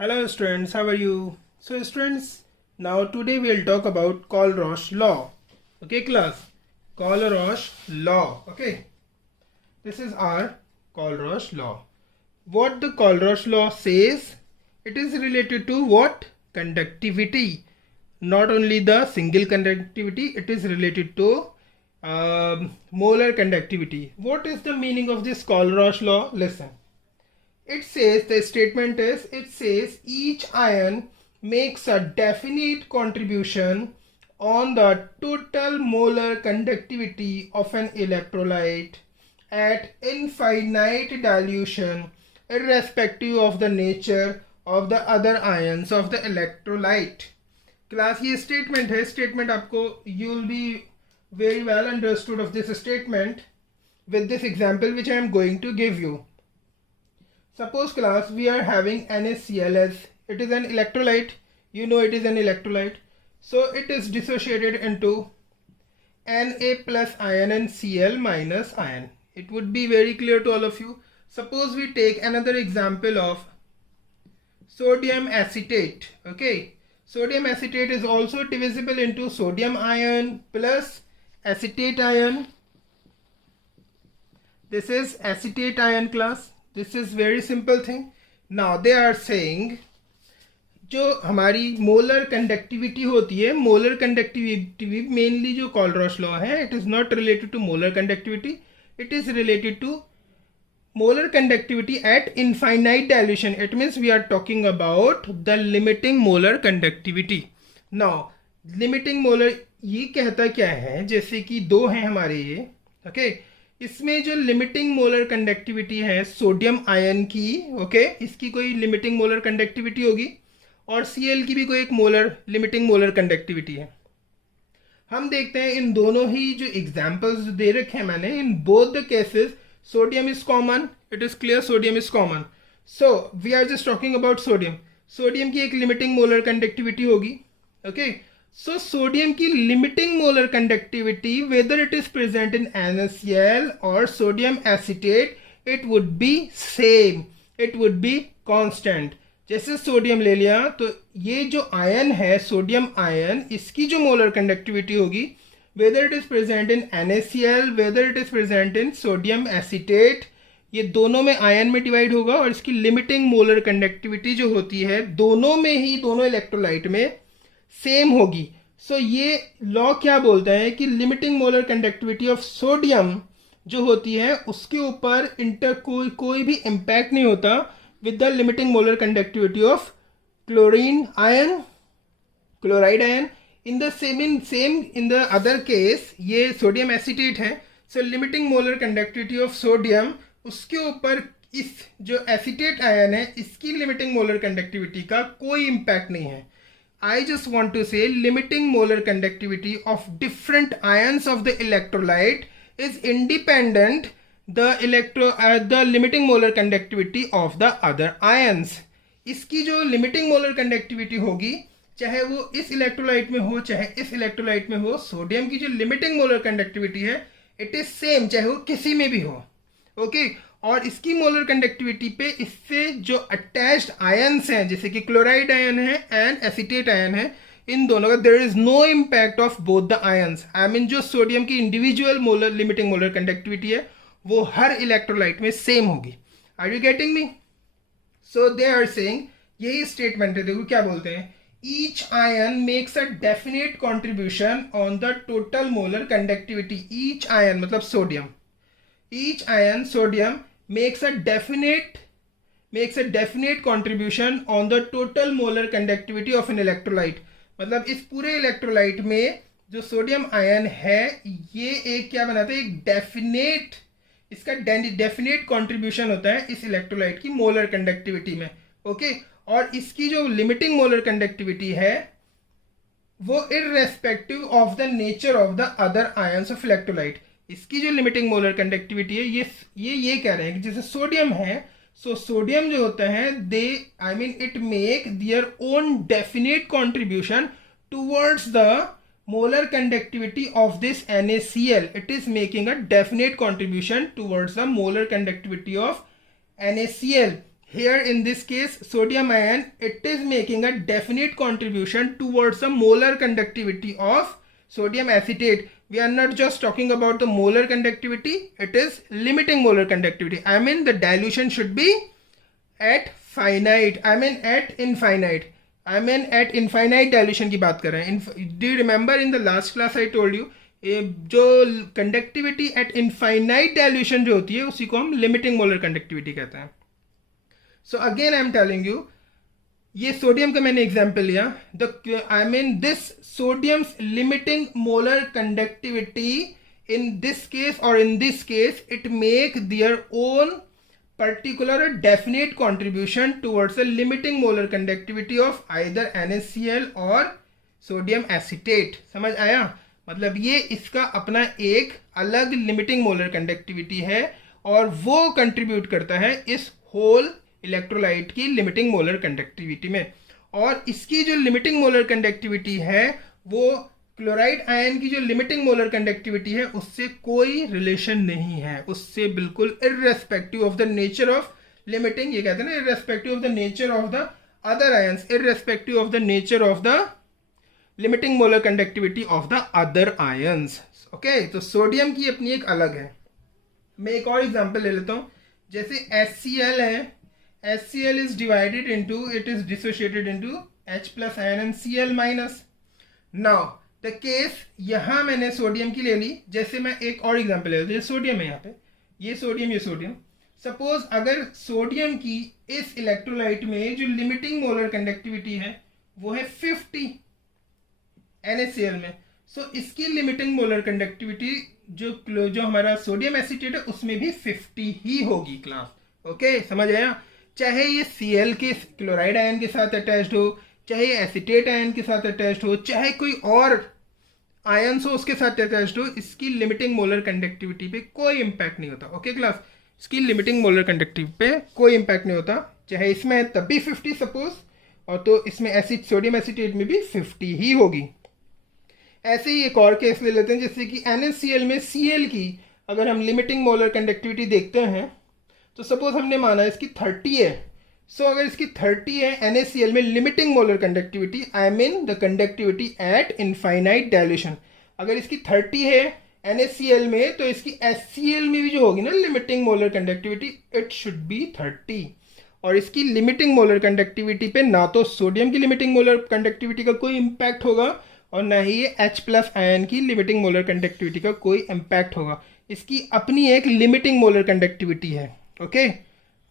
Hello students, how are you? So students, now today we'll talk about Colrosh law. Okay class, Colrosh law. Okay, this is our Colrosh law. What the Colrosh law says, it is related to what? Conductivity. Not only the single conductivity, it is related to molar conductivity. What is the meaning of this Colrosh law? Listen. It says, the statement is, it says each ion makes a definite contribution on the total molar conductivity of an electrolyte at infinite dilution irrespective of the nature of the other ions of the electrolyte. Class ये statement है. Statement आपको you will be very well understood of this statement with this example which I am going to give you. Suppose class we are having NaCl as it is an electrolyte. You know it is an electrolyte. So it is dissociated into Na plus ion and Cl minus ion. It would be very clear to all of you. Suppose we take another example of sodium acetate. Okay. Sodium acetate is also divisible into sodium ion plus acetate ion. This is acetate ion class. This is very simple thing. Now they are saying जो हमारी molar conductivity होती है, molar conductivity mainly जो Kohlrausch law है, it is not related to molar conductivity, it is related to molar conductivity at infinite dilution. It means we are talking about the limiting molar conductivity. Now limiting molar ये कहता क्या है, जैसे कि दो हैं हमारे ये. ओके इसमें जो लिमिटिंग मोलर कंडक्टिविटी है सोडियम आयन की, ओके इसकी कोई लिमिटिंग मोलर कंडक्टिविटी होगी और Cl की भी कोई एक मोलर लिमिटिंग मोलर कंडक्टिविटी है. हम देखते हैं इन दोनों ही जो एग्जाम्पल्स दे रखे हैं मैंने, in both the cases sodium is common. It is clear sodium is common. So we are just talking about sodium. Sodium की एक limiting molar conductivity होगी. Okay. So sodium की limiting molar conductivity, whether it is present in NaCl or sodium acetate, it would be same. It would be constant. जैसे sodium ले लिया तो ये जो आयन है सोडियम आयन, इसकी जो मोलर कंडक्टिविटी होगी, whether it is present in NaCl, whether it is present in sodium acetate, ये दोनों में आयन में डिवाइड होगा और इसकी लिमिटिंग मोलर कंडक्टिविटी जो होती है दोनों में ही, दोनों इलेक्ट्रोलाइट में सेम होगी. सो ये लॉ क्या बोलता है कि limiting molar conductivity of sodium जो होती है उसके ऊपर कोई भी इम्पैक्ट नहीं होता with the limiting molar conductivity of chlorine ion, chloride ion. in the other case ये सोडियम एसीटेट है. So limiting molar conductivity of sodium, उसके ऊपर इस जो एसीटेट आयन है इसकी लिमिटिंग मोलर कंडक्टिविटी का कोई इम्पैक्ट नहीं है. आई जस्ट वांट टू से limiting molar conductivity of different ions of the electrolyte is independent the limiting molar conductivity of the other ions. इसकी जो लिमिटिंग मोलर कंडक्टिविटी होगी चाहे वो इस इलेक्ट्रोलाइट में हो चाहे इस इलेक्ट्रोलाइट में हो, सोडियम की जो लिमिटिंग मोलर कंडक्टिविटी है इट इज सेम चाहे वो किसी में भी हो. ओके और इसकी मोलर कंडक्टिविटी पे इससे जो अटैच्ड आयन्स हैं जैसे कि क्लोराइड आयन है एंड एसीटेट आयन है, इन दोनों का there is no impact of both the ions. I mean जो सोडियम की individual molar limiting molar conductivity है वो हर इलेक्ट्रोलाइट में सेम होगी. Are you getting me? So they are saying, यही स्टेटमेंट है. देखो क्या बोलते हैं, each ion makes a definite contribution on the total molar conductivity. Each ion मतलब sodium, each ion sodium makes a definite contribution on the total molar conductivity of an electrolyte. मतलब इस पूरे इलेक्ट्रोलाइट में जो सोडियम आयन है ये एक क्या बनाता है, एक डेफिनेट, इसका डेफिनेट कॉन्ट्रीब्यूशन होता है इस इलेक्ट्रोलाइट की मोलर कंडक्टिविटी में. ओके और इसकी जो लिमिटिंग मोलर कंडक्टिविटी है वो irrespective of the nature of the other ions of electrolyte. इसकी जो लिमिटिंग मोलर कंडक्टिविटी है ये कह रहे हैं कि जैसे सोडियम है, सो सोडियम जो होता है they I mean it make their own definite contribution towards the molar conductivity of this NaCl. It is making a definite contribution towards the molar conductivity of NaCl. here in this case sodium ion, it is making a definite contribution towards the molar conductivity of sodium acetate. We are not just talking about the molar conductivity, it is limiting molar conductivity. I mean the dilution should be at finite, I mean at infinite, I mean at infinite dilution की बात कर रहे हैं. Do you remember in the last class I told you, जो conductivity at infinite dilution जो होती है उसी को हम लिमिटिंग मोलर कंडक्टिविटी कहते हैं. So again I am telling you, ये सोडियम का मैंने एग्जांपल लिया. I mean this sodium's limiting molar conductivity in this case और in this case it make their own particular definite contribution towards the limiting molar conductivity of either NaCl और sodium acetate. समझ आया? मतलब ये इसका अपना एक अलग लिमिटिंग मोलर कंडक्टिविटी है और वो कंट्रीब्यूट करता है इस होल इलेक्ट्रोलाइट की लिमिटिंग मोलर कंडक्टिविटी में. और इसकी जो लिमिटिंग मोलर कंडक्टिविटी है वो क्लोराइड आयन की जो लिमिटिंग मोलर कंडक्टिविटी है उससे कोई रिलेशन नहीं है, उससे बिल्कुल irrespective of the nature of limiting. ये कहते हैं ना, irrespective of the nature of the other ions, irrespective of the nature of the limiting molar conductivity of the other ions. Okay, तो सोडियम की अपनी एक अलग है. मैं एक और एग्जांपल ले लेता हूँ. जैसे HCl है, HCl is divided into, it is dissociated into H+ ion and Cl minus. Now the case यहां मैंने सोडियम की ले ली. जैसे मैं एक और एग्जांपल ले लेता हूँ. सोडियम है यहाँ पे, ये सोडियम, ये सोडियम. सपोज अगर सोडियम की इस इलेक्ट्रोलाइट में जो लिमिटिंग मोलर कंडक्टिविटी है वो है 50 NaCl में. सो इसकी लिमिटिंग मोलर कंडक्टिविटी जो हमारा सोडियम एसीटेट है उसमें भी 50 ही होगी क्लास. ओके, समझ आया? चाहे ये Cl के क्लोराइड आयन के साथ अटैच्ड हो, चाहे एसिटेट आयन के साथ अटैच्ड हो, चाहे कोई और आयन्स हो उसके साथ अटैच्ड हो, इसकी लिमिटिंग मोलर कंडक्टिविटी पे कोई इंपैक्ट नहीं होता. ओके क्लास, इसकी लिमिटिंग मोलर कंडक्टिविटी पे कोई इंपैक्ट नहीं होता. चाहे इसमें है तब भी 50 सपोज, और तो इसमें एसिड सोडियम एसिटेट में भी 50 ही होगी. ऐसे ही एक और केस ले लेते हैं. जैसे कि NaCl में Cl की अगर हम लिमिटिंग मोलर कंडक्टिविटी देखते हैं तो सपोज हमने माना इसकी 30 है. सो अगर इसकी 30 है NaCl में limiting molar conductivity, I mean the conductivity at infinite dilution, अगर इसकी 30 है NaCl में तो इसकी HCl में भी जो होगी ना limiting molar conductivity, it should B 30. और इसकी लिमिटिंग मोलर कंडक्टिविटी पे ना तो सोडियम की लिमिटिंग मोलर कंडक्टिविटी का कोई इम्पैक्ट होगा और ना ही ये H+ आयन की लिमिटिंग मोलर कंडक्टिविटी का कोई इम्पैक्ट होगा. इसकी अपनी एक लिमिटिंग मोलर कंडक्टिविटी है. Okay,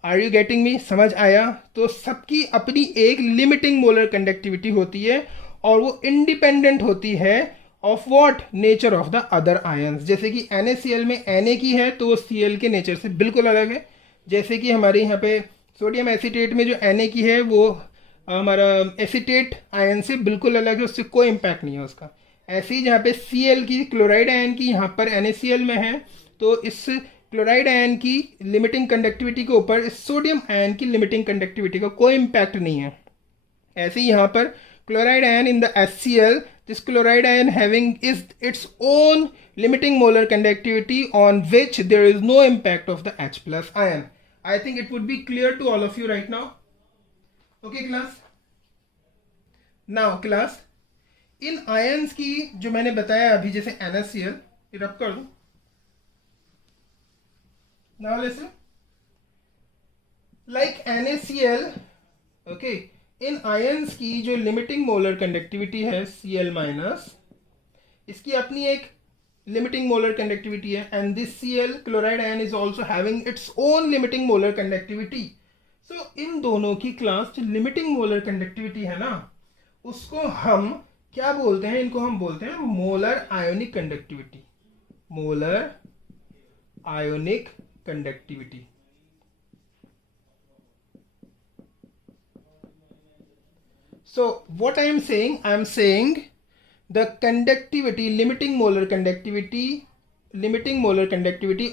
are you getting me? समझ आया? तो सबकी अपनी एक लिमिटिंग मोलर कंडक्टिविटी होती है और वो इंडिपेंडेंट होती है of what nature of the other ions. जैसे कि NaCl में Na की है तो वो Cl के नेचर से बिल्कुल अलग है. जैसे कि हमारे यहाँ पे सोडियम एसीटेट में जो Na की है वो हमारा एसीटेट आयन से बिल्कुल अलग है, उससे कोई इम्पैक्ट नहीं है उसका. ऐसे ही जहाँ पे Cl की क्लोराइड आयन की यहाँ पर NaCl में है तो इस क्लोराइड आयन की लिमिटिंग कंडक्टिविटी के ऊपर इस सोडियम आयन की लिमिटिंग कंडक्टिविटी का कोई इम्पैक्ट नहीं है. ऐसे ही यहाँ पर chloride ion in the HCl, this chloride ion having is its own limiting molar conductivity on which there is no impact of the H+ ion. I think it would be clear to all of you right now. Okay class. Now class, in ions की जो मैंने बताया अभी, जैसे NaCl, रब कर दूं. Now listen, like NaCl, okay, इन आयंस की जो लिमिटिंग मोलर कंडक्टिविटी है Cl माइनस, इसकी अपनी एक लिमिटिंग मोलर कंडक्टिविटी है and this Cl chloride ion is also having its own limiting molar conductivity. So इन दोनों की क्लास जो लिमिटिंग मोलर कंडक्टिविटी है ना, उसको हम क्या बोलते हैं? इनको हम बोलते हैं molar ionic conductivity. Molar ionic conductivity. So what I am saying the conductivity, limiting molar conductivity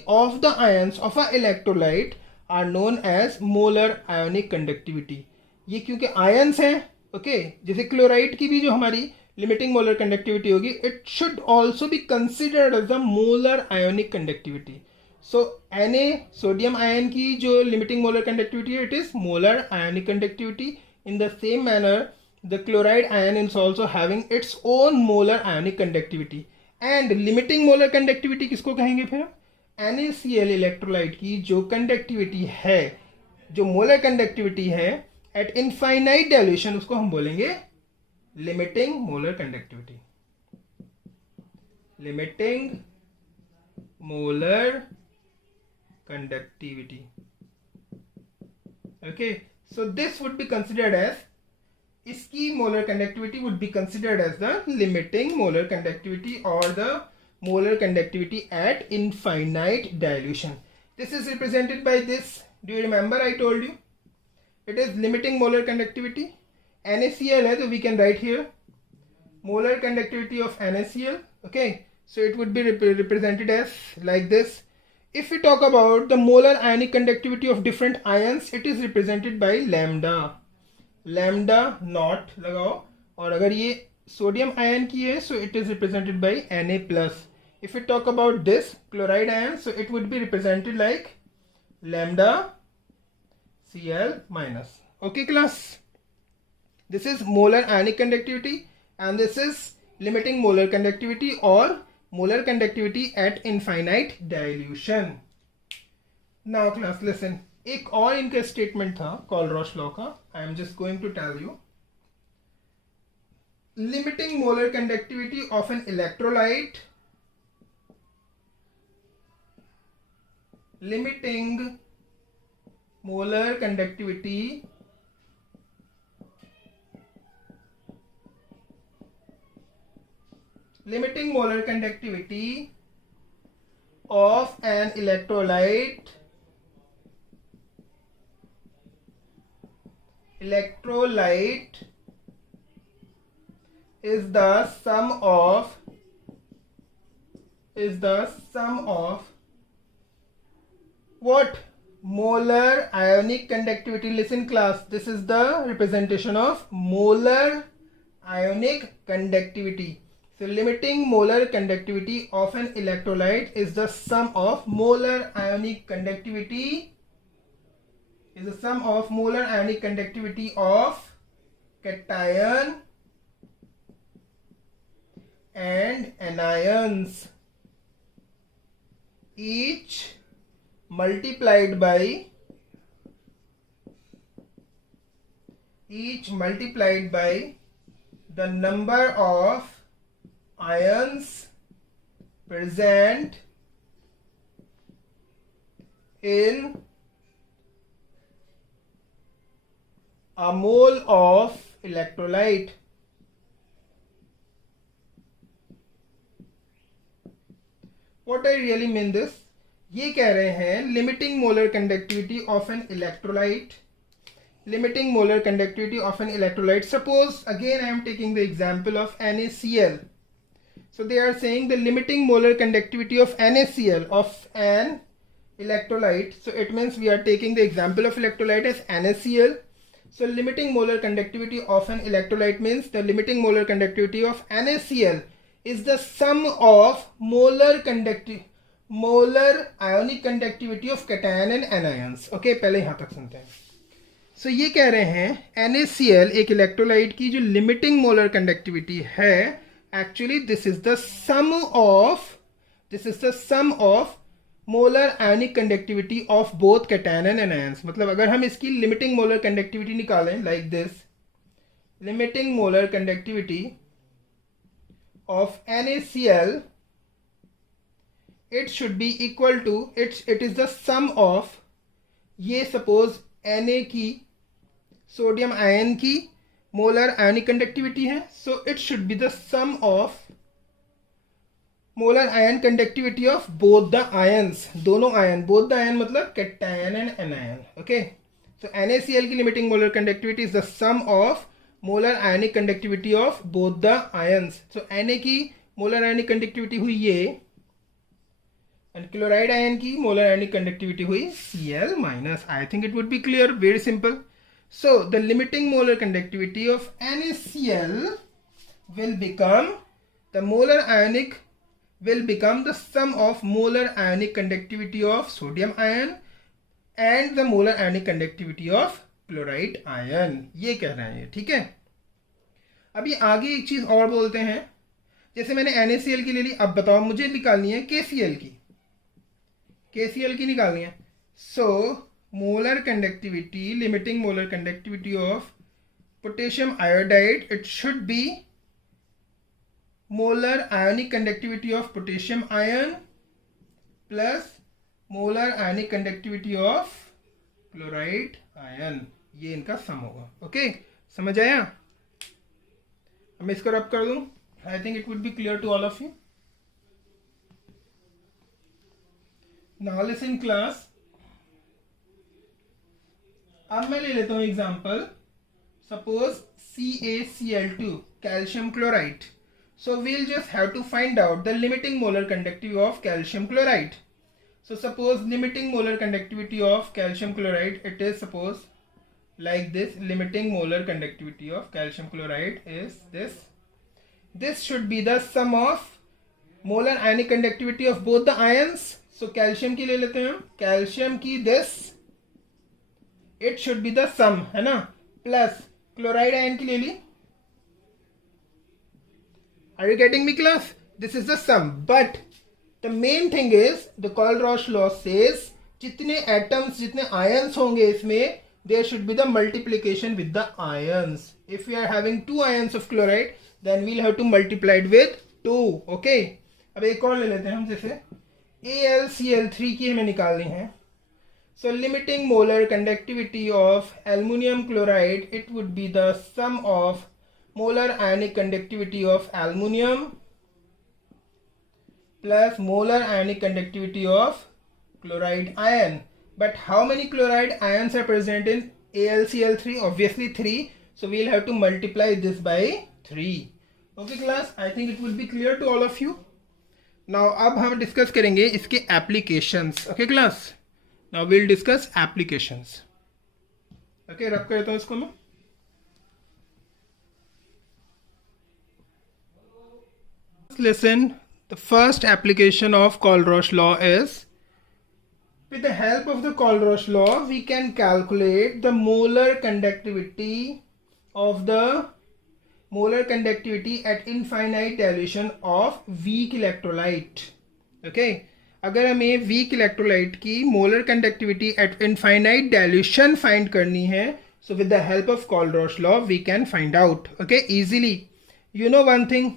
of the ions of a electrolyte are known as molar ionic conductivity. ये क्योंकि ions हैं, okay, जैसे क्लोराइड की भी जो हमारी limiting molar conductivity होगी, it should also be considered as the molar ionic conductivity. So Na sodium ion की जो लिमिटिंग मोलर कंडक्टिविटी है, it is molar ionic conductivity. In the same manner the chloride ion is also having its own molar ionic conductivity. And limiting molar conductivity किसको कहेंगे फिर? NaCl electrolyte की जो conductivity है, जो मोलर कंडक्टिविटी है eight infinite dilution, उसको हम बोलेंगे limiting molar conductivity. Limiting molar conductivity. Okay, so this would be considered as, इसकी molar conductivity would be considered as the limiting molar conductivity or the molar conductivity at infinite dilution. This is represented by this. Do you remember I told you? It is limiting molar conductivity. NaCl है, so we can write here molar conductivity of NaCl. Okay, so it would be represented as like this. If we talk about the molar ionic conductivity of different ions, it is represented by lambda. Lambda naught लगाओ. और अगर ये sodium ion की है, so it is represented by Na plus. If we talk about this chloride ion, so it would be represented like lambda Cl minus. Okay class, this is molar ionic conductivity and this is limiting molar conductivity or molar conductivity at infinite dilution. Now class listen, एक और इनका statement था Kohlrausch law का. I am just going to tell you. Limiting molar conductivity of an electrolyte, limiting molar conductivity limiting molar conductivity of an electrolyte is the sum of what? Molar ionic conductivity. Listen class, this is the representation of molar ionic conductivity. So limiting molar conductivity of an electrolyte is the sum of molar ionic conductivity of cation and anions, each multiplied by the number of ions present in a mole of electrolyte. What I really mean this, ये कह रहे हैं limiting molar conductivity of an electrolyte. Limiting molar conductivity of an electrolyte. Suppose again I am taking the example of NaCl. So they are saying the limiting molar conductivity of NaCl of an electrolyte. So it means we are taking the example of electrolyte as NaCl. So limiting molar conductivity of an electrolyte means the limiting molar conductivity of NaCl is the sum of molar ionic conductivity of cation and anions. Okay, पहले यहाँ तक सुनते हैं. So ये कह रहे हैं NaCl एक इलेक्ट्रोलाइट की जो लिमिटिंग मोलर कंडक्टिविटी है, actually this is the sum of molar ionic conductivity of both cation and anions. मतलब अगर हम इसकी limiting molar conductivity निकालें like this, limiting molar conductivity of NaCl, it should be equal to, it is the sum of, ये suppose Na की sodium ion की molar ionic conductivity है, so it should be the sum of molar ion conductivity of both the ions, दोनों ion, both the ion मतलब cation and anion. Okay, so NaCl की limiting molar conductivity is the sum of molar ionic conductivity of both the ions. So Na की molar ionic conductivity हुई ये, and chloride ion की molar ionic conductivity हुई Cl minus. I think it would be clear, very simple. So the limiting molar conductivity of NaCl will become the molar ionic will become the sum of molar ionic conductivity of sodium ion and the molar ionic conductivity of chloride ion. ये कह रहे हैं, ठीक है. अभी आगे एक चीज और बोलते हैं. जैसे मैंने NaCl की ले ली, अब बताओ मुझे निकालनी है KCl की. KCl की निकालनी है. So molar conductivity, limiting molar conductivity of potassium iodide, it should be molar ionic conductivity of potassium ion plus molar ionic conductivity of chloride ion. ये इनका सम होगा. ओके, समझ आया? मैं इसको रब कर दूं. I think it would be clear to all of you. Now listen class. अब मैं ले लेता हूं example. Suppose CaCl2, calcium chloride. So we'll just have to find out the limiting molar conductivity of calcium chloride. So suppose limiting molar conductivity of calcium chloride, it is suppose like this. Limiting molar conductivity of calcium chloride is this. This should be the sum of molar ionic conductivity of both the ions. So calcium की ले लेते हैं. Calcium की this, it should be the sum, है ना, plus chloride ion की ले ली. Are you getting me, class? This is the sum. But the main thing is the Colroche law says जितने atoms, जितने ions होंगे इसमें, there should be the multiplication with the ions. If we are having 2 ions of chloride, then we'll have to multiply it with 2. Okay? अब एक और ले लेते हैं हम. जैसे AlCl3 की हमें निकालनी है. So limiting molar conductivity of aluminum chloride, it would be the sum of molar ionic conductivity of aluminium plus molar ionic conductivity of chloride ion. But how many chloride ions are present in AlCl3? Obviously 3. So we'll have to multiply this by 3. Okay class, I think it will be clear to all of you. Now अब हम discuss करेंगे इसके applications. Okay class, now we'll discuss applications. Okay, रब करता हूँ इसको मैं. Listen, the first application of Colroche law is, with the help of the Colroche law, we can calculate the molar conductivity at infinite dilution of weak electrolyte. Okay, अगर हमें weak electrolyte की molar conductivity at infinite dilution find करनी है, so with the help of Colroche law we can find out. Okay, easily. You know one thing,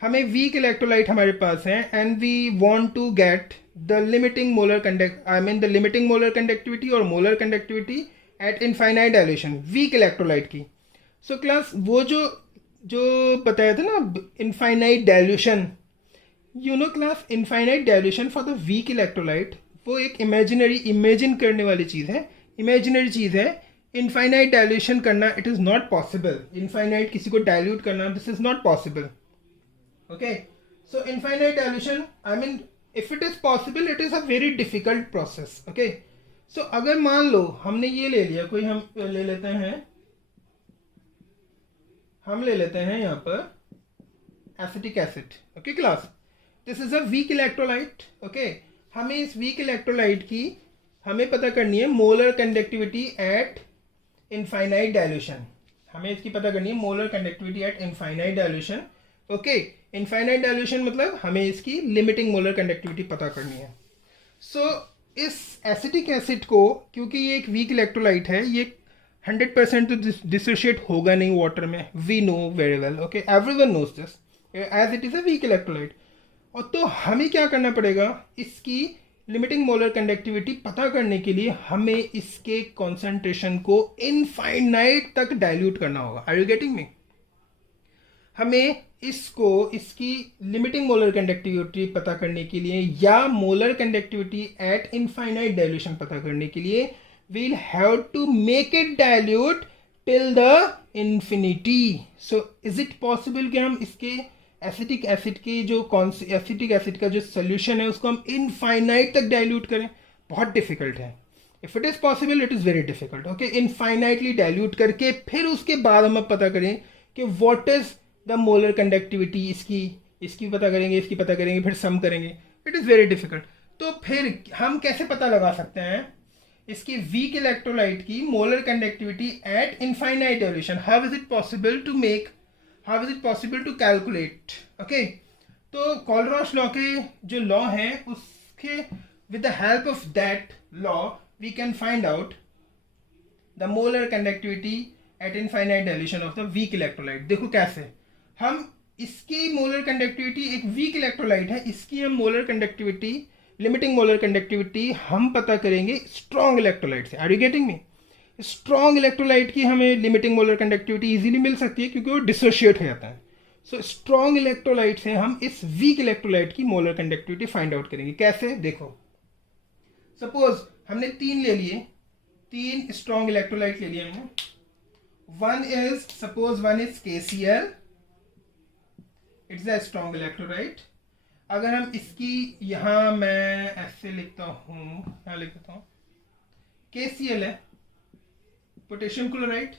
हमें weak electrolyte हमारे पास है and we want to get the limiting molar conductivity और molar conductivity at infinite dilution weak electrolyte की. So class वो जो बताया था ना infinite dilution, you know class, infinite dilution for the weak electrolyte वो एक इमेजिन करने वाली चीज़ है, इमेजिनरी चीज़ है. इनफाइनाइट डायल्यूशन करना it is not possible. Infinite किसी को डायल्यूट करना, this is not possible. Okay, so infinite dilution, I mean if it is possible, it is a very difficult process. Okay, so अगर मान लो हमने ये ले लिया, कोई हम ले लेते हैं यहाँ पर acetic acid. Okay class, this is a weak electrolyte. Okay, हमें इस वीक इलेक्ट्रोलाइट की हमें पता करनी है molar conductivity at infinite dilution. हमें इसकी पता करनी है molar conductivity at infinite dilution. Okay, infinite dilution मतलब हमें इसकी लिमिटिंग मोलर कंडक्टिविटी पता करनी है. सो इस एसिटिक एसिड को, क्योंकि ये एक वीक इलेक्ट्रोलाइट है, ये 100% तो डिसोशिएट होगा नहीं वाटर में. We know very well. Okay, everyone knows this as it is a weak electrolyte. और तो हमें क्या करना पड़ेगा, इसकी लिमिटिंग मोलर कंडक्टिविटी पता करने के लिए हमें इसके कॉन्सेंट्रेशन को इनफाइनाइट तक डाइल्यूट करना होगा. Are you getting me? हमें इसकी लिमिटिंग मोलर कंडक्टिविटी पता करने के लिए या molar conductivity at infinite dilution पता करने के लिए we'll have to make it dilute till the infinity. So is it possible कि हम इसके एसिटिक एसिड के जो एसिटिक एसिड का जो सोल्यूशन है उसको हम इनफाइनाइट तक डाइल्यूट करें? बहुत डिफिकल्ट है. If it is possible, it is very difficult. Okay, infinitely dilute करके फिर उसके बाद हम पता करें कि what is the molar conductivity इसकी इसकी पता करेंगे, इसकी पता करेंगे, फिर सम करेंगे, इट इज़ वेरी डिफिकल्ट। तो फिर हम कैसे पता लगा सकते हैं इसकी वीक इलेक्ट्रोलाइट की molar conductivity at infinite evolution? How is it possible to make, how is it possible to calculate? Okay, तो कोलरॉश लॉ के जो लॉ हैं उसके with the help of that law we can find out the molar conductivity at infinite dilution of the weak electrolyte. देखो कैसे हम इसकी molar conductivity, एक वीक इलेक्ट्रोलाइट है, इसकी हम molar conductivity, limiting molar conductivity हम पता करेंगे स्ट्रॉन्ग इलेक्ट्रोलाइट से। Are you getting me? Strong electrolyte की हमें लिमिटिंग मोलर कंडक्टिविटी इजीली मिल सकती है क्योंकि वो डिसोशिएट हो जाता है। सो स्ट्रॉन्ग इलेक्ट्रोलाइट से हम इस वीक इलेक्ट्रोलाइट की मोलर कंडक्टिविटी फाइंड आउट करेंगे। कैसे? देखो, सपोज हमने 3 ले लिए, 3 स्ट्रॉन्ग इलेक्ट्रोलाइट ले लिए हमने। One is, suppose one is KCl, it's a strong electrolyte. अगर हम इसकी, यहां मैं ऐसे लिखता हूं, यहां लिख देता हूं, KCl है पोटेशियम क्लोराइड,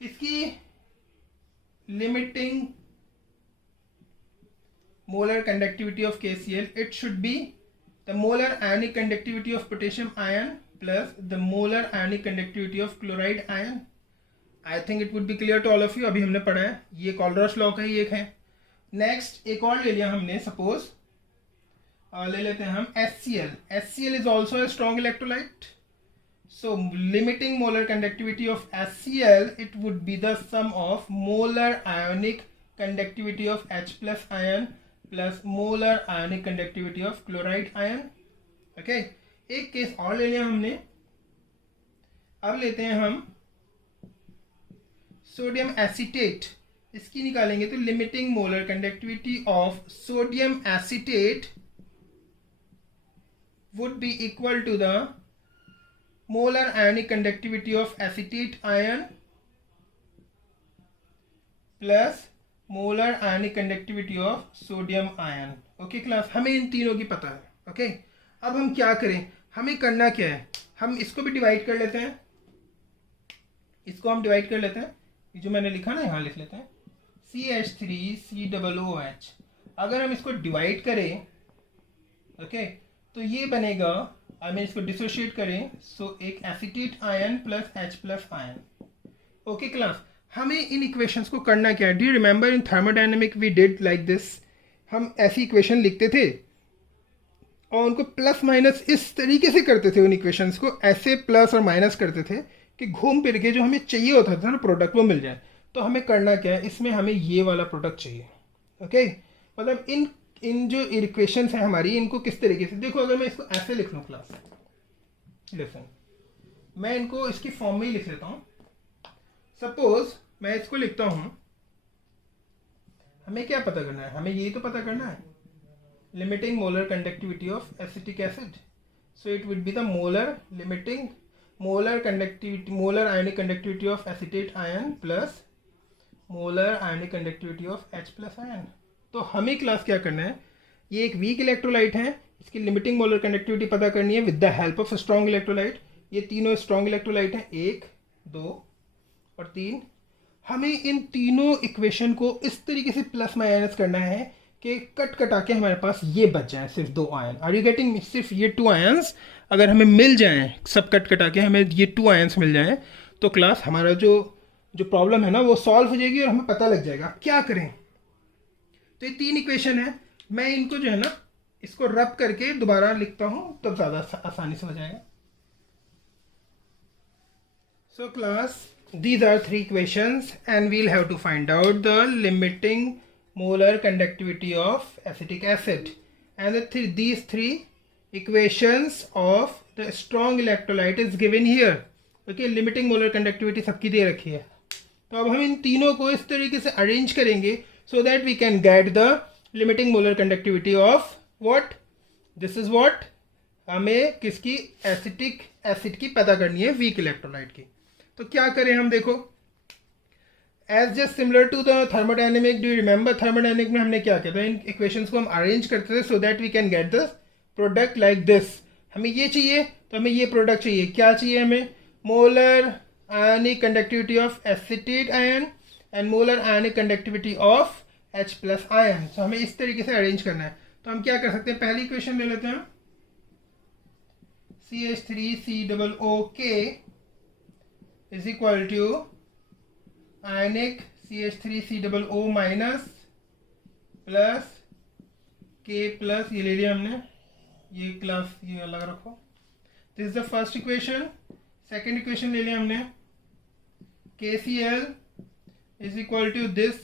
इसकी limiting molar conductivity of KCl, it should be the molar ionic conductivity of potassium ion plus the molar ionic conductivity of chloride ion. I think it would be clear to all of you. अभी हमने पढ़ा है, ये Kohlrausch law का ही एक है। Next एक और ले लिया हमने, सपोज ले लेते हैं हम HCl। HCl is also a strong electrolyte. So limiting molar conductivity of HCl, it would be the sum of molar ionic conductivity of H plus ion plus molar ionic conductivity of chloride ion. Okay, एक case और ले लिया हमने। अब लेते हैं हम sodium acetate, इसकी निकालेंगे तो limiting molar conductivity of sodium acetate would be equal to the molar ionic conductivity of acetate ion plus molar ionic conductivity of sodium ion. Okay class, हमें इन तीनों की पता है। ओके, अब हम क्या करें, हमें करना क्या है, हम इसको भी डिवाइड कर लेते हैं, इसको हम डिवाइड कर लेते हैं, ये जो मैंने लिखा ना यहाँ लिख लेते हैं, CH3COOH। अगर हम इसको डिवाइड करें, ओके, तो ये बनेगा, आई मीन इसको डिसोशिएट करें, सो एक acetate ion plus H plus ion. Okay class, हमें इन इक्वेशंस को करना क्या है? Do you remember in thermodynamic we did like this? हम ऐसी इक्वेशन लिखते थे और उनको प्लस माइनस इस तरीके से करते थे, उन इक्वेशंस को ऐसे प्लस और माइनस करते थे कि घूम फिर के जो हमें चाहिए होता था ना प्रोडक्ट, वो मिल जाए। तो हमें करना क्या है, इसमें हमें ये वाला प्रोडक्ट चाहिए। ओके, मतलब इन जो इक्वेशंस हैं हमारी, इनको किस तरीके से, देखो अगर मैं इसको ऐसे लिख लूँ क्लास, लिसन, मैं इनको इसकी फॉर्म में ही लिख लेता हूँ। सपोज मैं इसको लिखता हूँ, हमें क्या पता करना है, हमें यही तो पता करना है, limiting molar conductivity of acetic acid. So it will be the molar limiting molar conductivity, molar ionic conductivity of acetate ion plus molar ionic conductivity of H plus ion. तो हमें क्लास क्या करना है, ये एक वीक इलेक्ट्रोलाइट है, इसकी limiting molar conductivity पता करनी है with the help of strong electrolyte. ये तीनों स्ट्रॉन्ग इलेक्ट्रोलाइट हैं, 1, 2 और 3। हमें इन तीनों इक्वेशन को इस तरीके से प्लस माइनस करना है कि कट कटा के हमारे पास ये बच जाए सिर्फ 2 ion. Are you getting me? सिर्फ ये 2 आयंस अगर हमें मिल जाएं, सब कट कटा के हमें ये 2 आयंस मिल जाएं, तो क्लास हमारा जो प्रॉब्लम है ना वो सॉल्व हो जाएगी और हमें पता लग जाएगा क्या करें। तो ये 3 इक्वेशन है, मैं इनको जो है ना इसको रब करके दोबारा लिखता हूं, तब ज़्यादा आसानी से हो जाएगा। So class, these are 3 equations and we'll have to find out the limiting molar conductivity of acetic acid, and these 3 equations of the strong electrolyte is given here. Okay, limiting molar conductivity सबकी दे रखी है। तो अब हम इन तीनों को इस तरीके से अरेंज करेंगे so that we can get the limiting molar conductivity of what? This is what? हमें किसकी, एसिटिक एसिड की पता करनी है, वीक इलेक्ट्रोलाइट की। तो क्या करें हम, देखो as just similar to the thermodynamic, do you remember thermodynamic में हमने क्या किया था, इन इक्वेशंस को हम अरेंज करते थे so that we can get the product like this. हमें ये चाहिए तो हमें ये प्रोडक्ट चाहिए, क्या चाहिए हमें, molar ionic conductivity of acetate ion and molar ionic conductivity of H plus ion. So हमें इस तरीके से अरेंज करना है। तो हम क्या कर सकते हैं, पहली इक्वेशन ले लेते हैं, CH3COOK is equal to ionic CH3COO minus plus K plus, ये ले लिया हमने, ये क्लास ये अलग रखो, this is the first equation. Second equation ले लिया हमने, KCl is equal to this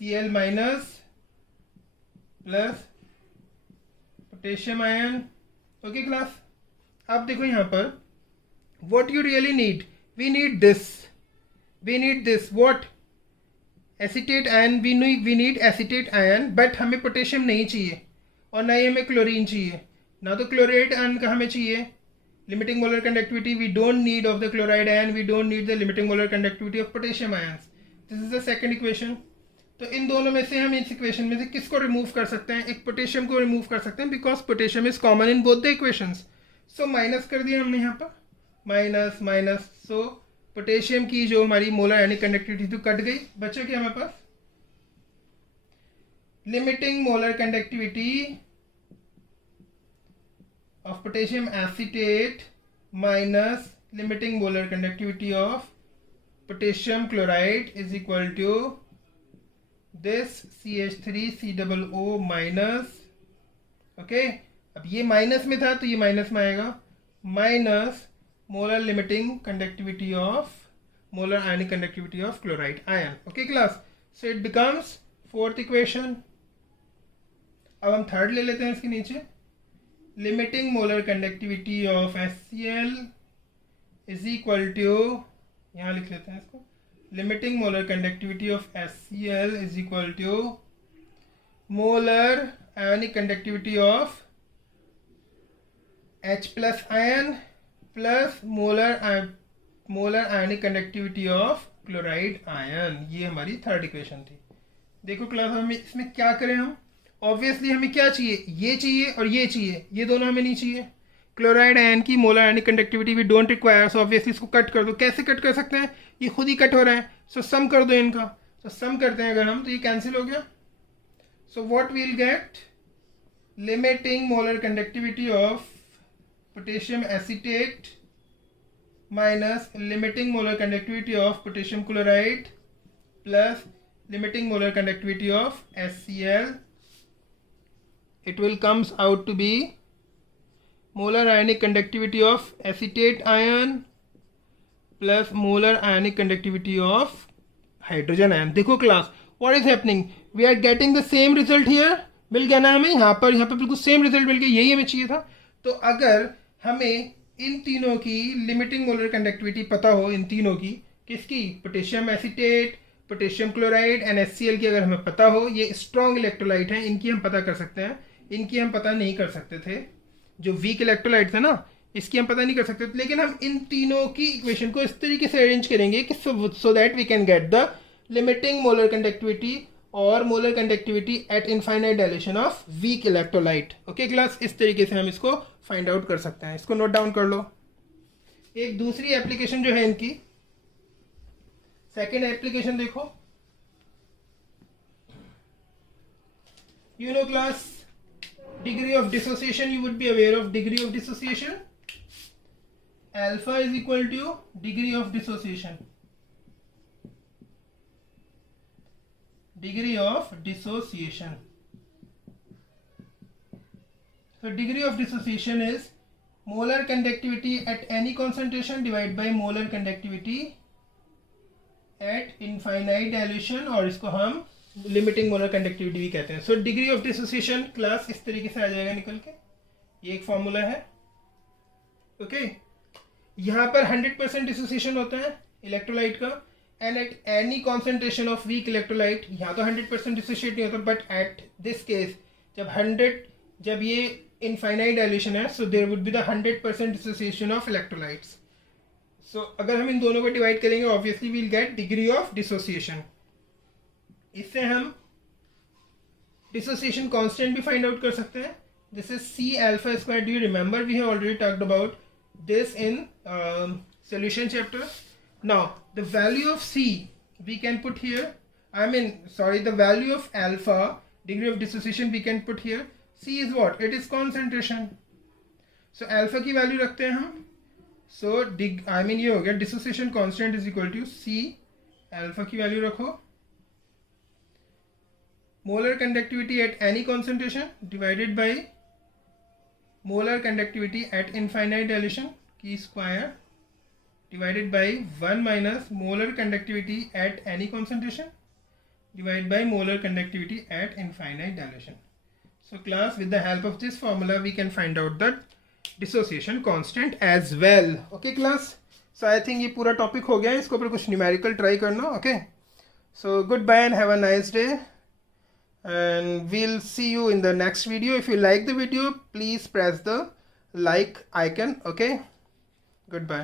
Cl minus plus potassium ion. Okay class, अब देखो यहाँ पर what you really need, we need this what, acetate ion, we need acetate ion, but हमें potassium नहीं चाहिए और ना ही हमें क्लोरीन चाहिए, ना तो क्लोराइड आयन का हमें चाहिए। Limiting molar conductivity, we don't need of the chloride ion, we don't need the limiting molar conductivity of potassium ions. This is the second equation. तो इन दोनों में से हम इस इक्वेशन में से किसको रिमूव कर सकते हैं, एक पोटेशियम को रिमूव कर सकते हैं, because potassium is common in both the equations. So minus कर दिया हमने यहाँ पर, माइनस माइनस, सो पोटेशियम की जो हमारी मोलर यानी कंडक्टिविटी तो कट गई, बचा क्या हमारे पास, limiting molar conductivity of potassium acetate minus limiting molar conductivity of potassium chloride is equal to this CH3COO minus, okay अब ये माइनस में था तो ये माइनस में आएगा, minus molar limiting conductivity of molar ionic conductivity of chloride ion. Okay class, so it becomes fourth equation. अब हम थर्ड ले लेते हैं इसके नीचे, limiting molar conductivity of HCl is equal to, यहाँ लिख लेते हैं इसको, limiting molar conductivity of HCl is equal to molar ionic conductivity of H plus ion plus molar ionic conductivity of chloride ion. ये हमारी थर्ड इक्वेशन थी। देखो class, हमें इसमें क्या करें, हम ऑब्वियसली हमें क्या चाहिए, ये चाहिए और ये चाहिए, ये दोनों हमें नहीं चाहिए। क्लोराइड आयन की molar ionic conductivity we don't require, so obviously इसको कट कर दो। कैसे कट कर सकते हैं, ये खुद ही कट हो रहा है, सो सम कर दो इनका। सो सम करते हैं अगर हम, तो ये कैंसिल हो गया। So what we'll get, limiting molar conductivity of potassium acetate minus limiting molar conductivity of potassium chloride plus limiting molar conductivity of HCl, it will comes out to be molar ionic conductivity of acetate ion plus molar ionic conductivity of hydrogen ion। देखो class, what is happening, we are getting the same result here, मिल गया ना हमें, यहाँ पर बिल्कुल same result मिल गया, यही हमें चाहिए था। तो अगर हमें इन तीनों की लिमिटिंग मोलर कंडक्टिविटी पता हो, इन तीनों की, किसकी, potassium acetate, potassium chloride and HCl की अगर हमें पता हो, ये स्ट्रॉन्ग इलेक्ट्रोलाइट हैं, इनकी हम पता कर सकते हैं, इनकी हम पता नहीं कर सकते थे। जो वीक इलेक्ट्रोलाइट था ना, इसकी हम पता नहीं कर सकते थे, लेकिन हम इन तीनों की इक्वेशन को इस तरीके से अरेंज करेंगे कि so that we can get the limiting molar conductivity और molar conductivity at infinite dilution of weak electrolyte. Okay class, इस तरीके से हम इसको फाइंड आउट कर सकते हैं। इसको नोट डाउन कर लो। एक दूसरी एप्लीकेशन जो है इनकी, सेकेंड एप्लीकेशन देखो, you know class, degree of dissociation, you would be aware of degree of dissociation, alpha is equal to degree of dissociation, degree of dissociation। So degree of dissociation is molar conductivity at any concentration divided by molar conductivity at infinite dilution, और इसको हम limiting molar conductivity भी कहते हैं। So degree of dissociation class इस तरीके से आ जाएगा निकल के, ये एक फॉर्मूला है। ओके, यहाँ पर 100% डिसोसिएशन होता है इलेक्ट्रोलाइट का, and at any concentration of weak electrolyte, यहाँ तो 100% डिसोसिएट नहीं होता, बट एट दिस केस जब ये इनफाइनाइट डायल्यूशन है, so there would be the 100% dissociation of electrolytes. So अगर हम इन दोनों को डिवाइड करेंगे, obviously we'll get degree of dissociation. इससे हम डिसोसिएशन कांस्टेंट भी फाइंड आउट कर सकते हैं। This is C alpha square, do you remember, we have already talked about this in solution chapter. Now the value of C we can put here, the value of alpha, degree of dissociation we can put here. C is what? It is concentration. So alpha की value रखते हैं हम. So ये हो गया dissociation constant is equal to C. Alpha की value रखो. Molar conductivity at any concentration divided by molar conductivity at infinite dilution की square divided by 1 minus molar conductivity at any concentration divided by molar conductivity at infinite dilution. So class, with the help of this formula we can find out the dissociation constant as well. Okay class, so I think ये पूरा topic हो गया है. इसके ऊपर कुछ numerical try करना. Okay, so goodbye and have a nice day, and we'll see you in the next video. If you like the video, please press the like icon. Okay, goodbye.